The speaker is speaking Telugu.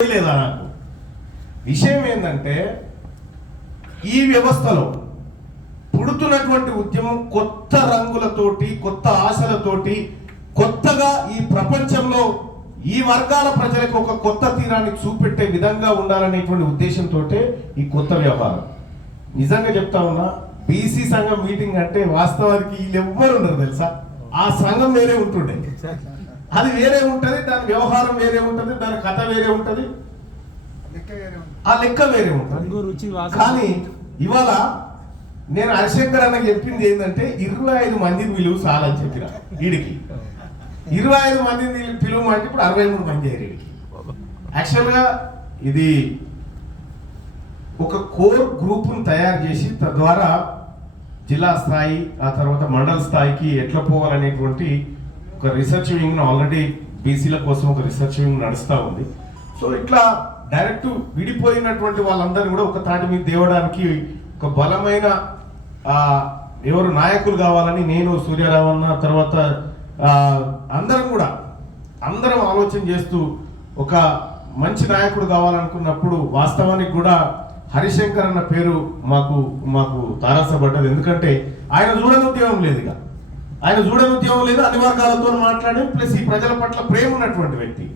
లేదా నాకు? విషయం ఏంటంటే ఈ వ్యవస్థలో పుడుతున్నటువంటి ఉద్యమం కొత్త రంగులతోటి కొత్త ఆశలతోటి కొత్తగా ఈ ప్రపంచంలో ఈ వర్గాల ప్రజలకు ఒక కొత్త తీరాన్ని చూపెట్టే విధంగా ఉండాలనేటువంటి ఉద్దేశంతో ఈ కొత్త వ్యవహారం. నిజంగా చెప్తా ఉన్నా బీసీ సంఘం మీటింగ్ అంటే వాస్తవానికి వీళ్ళు ఎవ్వరు ఉండరు తెలుసా? ఆ సంఘం వేరే ఉంటుండే. అది వేరే ఉంటది దాని వ్యవహారం వేరే ఉంటది దాని కథ వేరే ఉంటది. ఆ లెక్క వేరే రంగు ఉంటుంది రుచి వాసన. కానీ ఇవాళ నేను హరిశంకర్ అన్న చెప్పింది ఏంటంటే ఇరవై ఐదు మందిని విలువ చాలని చెప్పిన వీడికి ఇరవై ఐదు మందిని పిలువమంటే ఇప్పుడు అరవై మూడు మంది అయ్యారు వీడికి యాక్చువల్గా ఇది ఒక కోర్ గ్రూప్ను తయారు చేసి తద్వారా జిల్లా స్థాయి ఆ తర్వాత మండల స్థాయికి ఎట్లా పోవాలనేటువంటి ఒక రీసెర్చ్ వింగ్ ఆల్రెడీ బీసీల కోసం ఒక రీసెర్చ్ వింగ్ నడుస్తూ ఉంది. సో ఇట్లా డైరెక్ట్ విడిపోయినటువంటి వాళ్ళందరినీ కూడా ఒక తాటి మీద దేవడానికి ఒక బలమైన ఎవరు నాయకులు కావాలని నేను సూర్యారావు అన్న తర్వాత అందరం కూడా అందరం ఆలోచన చేస్తూ ఒక మంచి నాయకుడు కావాలనుకున్నప్పుడు వాస్తవానికి కూడా హరిశంకర్ అన్న పేరు మాకు మాకు తారసపడ్డది. ఎందుకంటే ఆయన చూడని ఉద్యోగం లేదు ఇక. ఆయన చూడని ఉద్యోగం లేదు అన్ని వర్గాలతో మాట్లాడి ప్లస్ ఈ ప్రజల పట్ల ప్రేమ ఉన్నటువంటి వ్యక్తి.